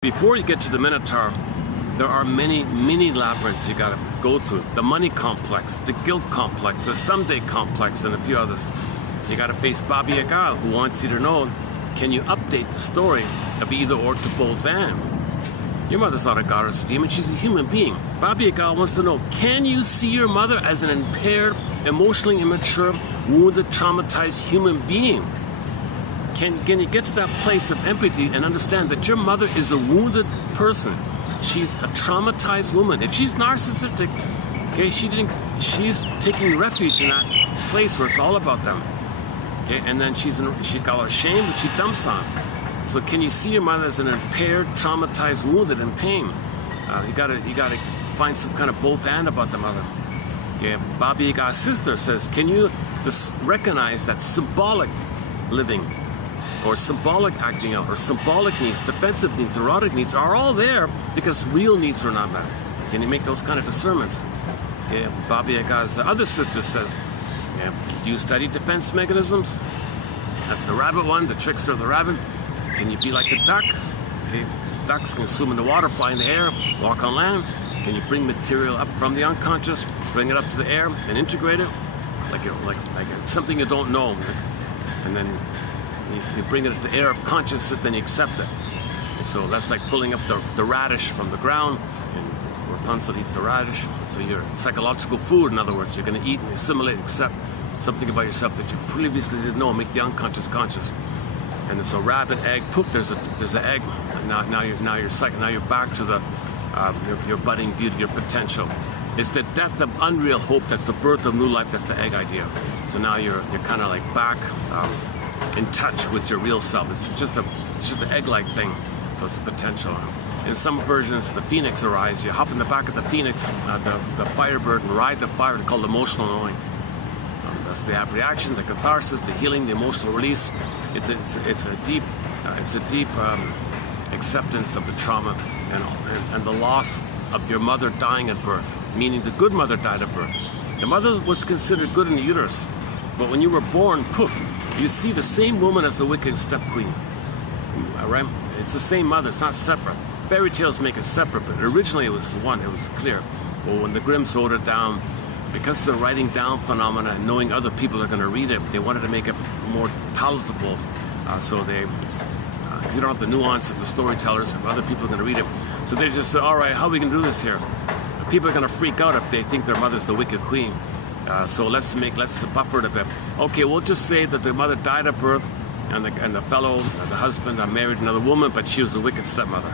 Before you get to the Minotaur, there are many mini labyrinths you gotta go through. The money complex, the guilt complex, the someday complex, and a few others. You gotta face Baba Yaga, who wants you to know, can you update the story of either or to both and? Your mother's not a goddess or demon, she's a human being. Baba Yaga wants to know, can you see your mother as an impaired, emotionally immature, wounded, traumatized human being? Can you get to that place of empathy and understand that your mother is a wounded person? She's a traumatized woman. If she's narcissistic, okay, she's taking refuge in that place where it's all about them. Okay, and then she's got a lot of shame that she dumps on. So can you see your mother as an impaired, traumatized, wounded, and pain? You gotta find some kind of both and about the mother. Okay, Baba Yaga's sister says, can you just recognize that symbolic living, or symbolic acting out, or symbolic needs, defensive needs, erotic needs are all there because real needs are not met? Can you make those kind of discernments? Okay, Baba Yaga's other sister says, yeah, do you study defense mechanisms? That's the rabbit one, the trickster of the rabbit. Can you be like the ducks? Okay, ducks can swim in the water, fly in the air, walk on land. Can you bring material up from the unconscious, bring it up to the air, and integrate it? Like something you don't know, and then you bring it to the air of consciousness, then you accept it. And so that's like pulling up the radish from the ground, and Rapunzel eats the radish. So your psychological food, in other words, you're going to eat and assimilate, accept something about yourself that you previously didn't know, make the unconscious conscious. And so rabbit, egg, poof, there's an egg. And now you're back to the your budding beauty, your potential. It's the death of unreal hope that's the birth of new life. That's the egg idea. So now you're kind of like back in touch with your real self. It's just an egg-like thing. So it's a potential. In some versions, the phoenix arise. You hop in the back of the phoenix, the firebird, and ride the fire. It's called emotional knowing. That's the app reaction, the catharsis, the healing, the emotional release. It's a deep acceptance of the trauma and the loss of your mother dying at birth, meaning the good mother died at birth. The mother was considered good in the uterus, but when you were born, poof, you see the same woman as the wicked step queen. Right? It's the same mother, it's not separate. Fairy tales make it separate, but originally it was one, it was clear. Well, when the Grimms wrote it down, because of the writing down phenomena and knowing other people are going to read it, they wanted to make it more palatable. So because you don't have the nuance of the storytellers, and other people are going to read it. So they just said, all right, how are we going to do this here? People are going to freak out if they think their mother's the wicked queen. So let's buffer it a bit. Okay, we'll just say that the mother died at birth, and the husband married another woman, but she was a wicked stepmother.